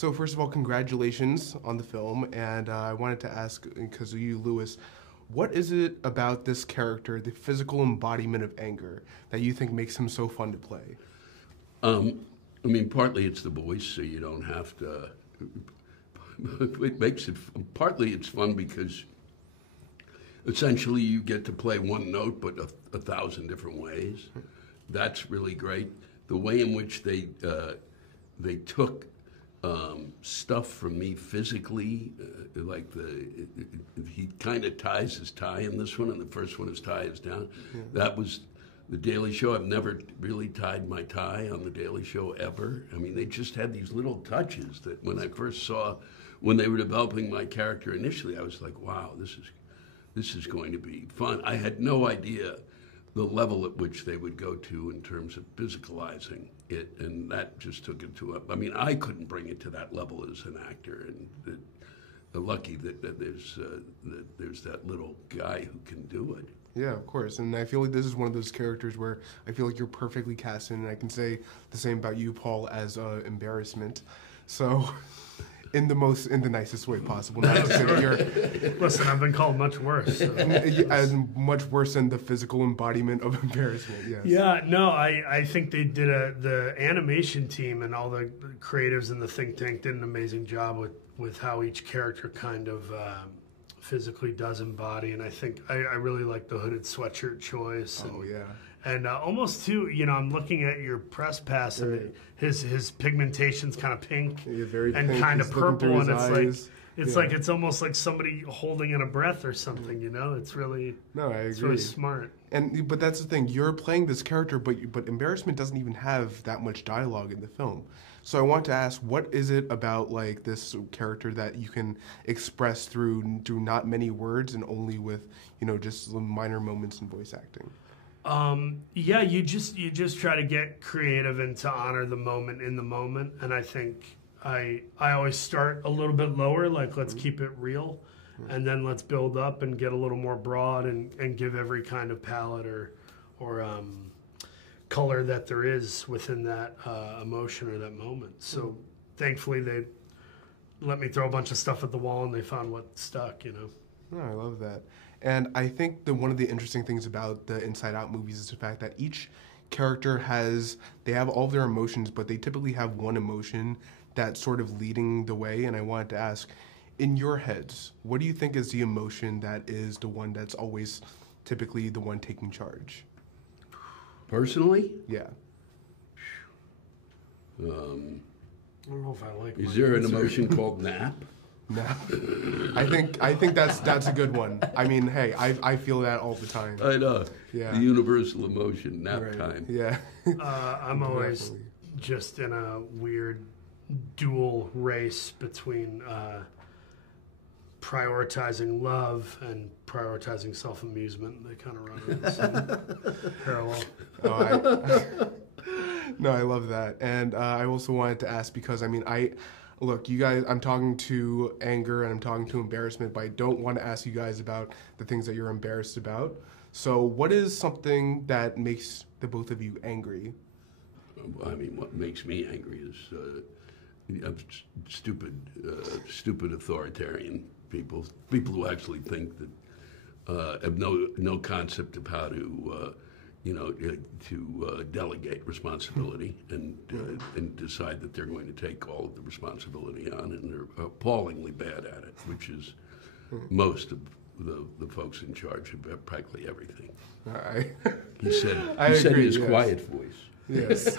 So first of all, congratulations on the film, and I wanted to ask, because of you, Lewis, what is it about this character, the physical embodiment of anger, that you think makes him so fun to play? I mean, partly it's the voice, so you don't have to. It makes it. Partly it's fun because essentially you get to play one note, but a thousand different ways. That's really great. The way in which they took stuff from me physically, like he kind of ties his tie in this one, and the first one his tie is down. Yeah. That was the Daily Show. I've never really tied my tie on the Daily Show ever. I mean, they just had these little touches that when I first saw, when they were developing my character initially, I was like, wow, this is going to be fun. I had no idea the level at which they would go to in terms of physicalizing it, and that just took it to I mean, I couldn't bring it to that level as an actor, and lucky that there's that little guy who can do it. Yeah, of course, and I feel like this is one of those characters where I feel like you're perfectly cast in, and I can say the same about you, Paul, as embarrassment. So, in the nicest way possible. Not to say that you're, listen, I've been called much worse. So. As much worse than the physical embodiment of embarrassment. Yes. Yeah, no, I think they did the animation team and all the creatives in the think tank did an amazing job with how each character kind of physically does embody, and I think I really like the hooded sweatshirt choice. Oh, yeah. And almost too, I'm looking at your press pass, and his pigmentation's kind of pink and kind of purple, and it's like it's almost like somebody holding in a breath or something. It's really I agree. It's really smart. But that's the thing, you're playing this character, but embarrassment doesn't even have that much dialogue in the film. So I want to ask, what is it about like this character that you can express through not many words and only with just minor moments in voice acting? Yeah, you just try to get creative and to honor the moment in the moment, and I think I always start a little bit lower, like let's keep it real, and then let's build up and get a little more broad and give every kind of palette or color that there is within that emotion or that moment. So thankfully they let me throw a bunch of stuff at the wall and they found what stuck, Oh, I love that. And I think that one of the interesting things about the Inside Out movies is the fact that each character they have all of their emotions, but they typically have one emotion that's sort of leading the way. And I wanted to ask, in your heads, what do you think is the emotion that is the one that's always typically the one taking charge? Personally? Yeah. I don't know if I like. Is there an emotion called nap? No, I think that's a good one. I mean, hey, I feel that all the time. I know. Yeah. The universal emotion, nap right. time. Yeah. I'm always just in a weird dual race between prioritizing love and prioritizing self-amusement. They kind of run in the same parallel. No, I love that. And I also wanted to ask because, I mean, look, you guys, I'm talking to anger and I'm talking to embarrassment, but I don't want to ask you guys about the things that you're embarrassed about. So what is something that makes the both of you angry? I mean, what makes me angry is stupid authoritarian people who actually think that have no concept of how to delegate responsibility and decide that they're going to take all of the responsibility on, and they're appallingly bad at it, which is most of the folks in charge of practically everything. He said in his quiet voice. Yes.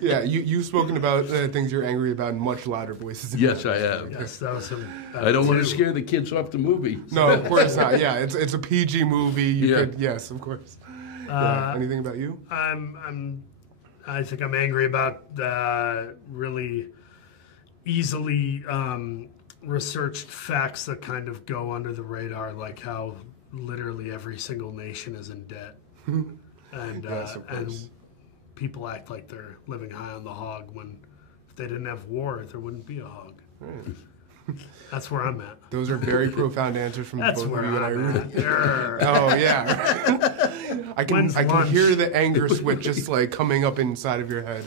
Yeah, you've spoken about things you're angry about in much louder voices. Yes, I have. Yes, that was some. I don't want to scare the kids off the movie. No, of course not. Yeah, it's a PG movie. Yes, of course. Anything about you? I think I'm angry about really easily researched facts that kind of go under the radar, like how literally every single nation is in debt, and people act like they're living high on the hog when if they didn't have war, there wouldn't be a hog. Right. That's where I'm at. Those are very profound answers from both of you. Oh yeah. I can hear the anger switch just like coming up inside of your head.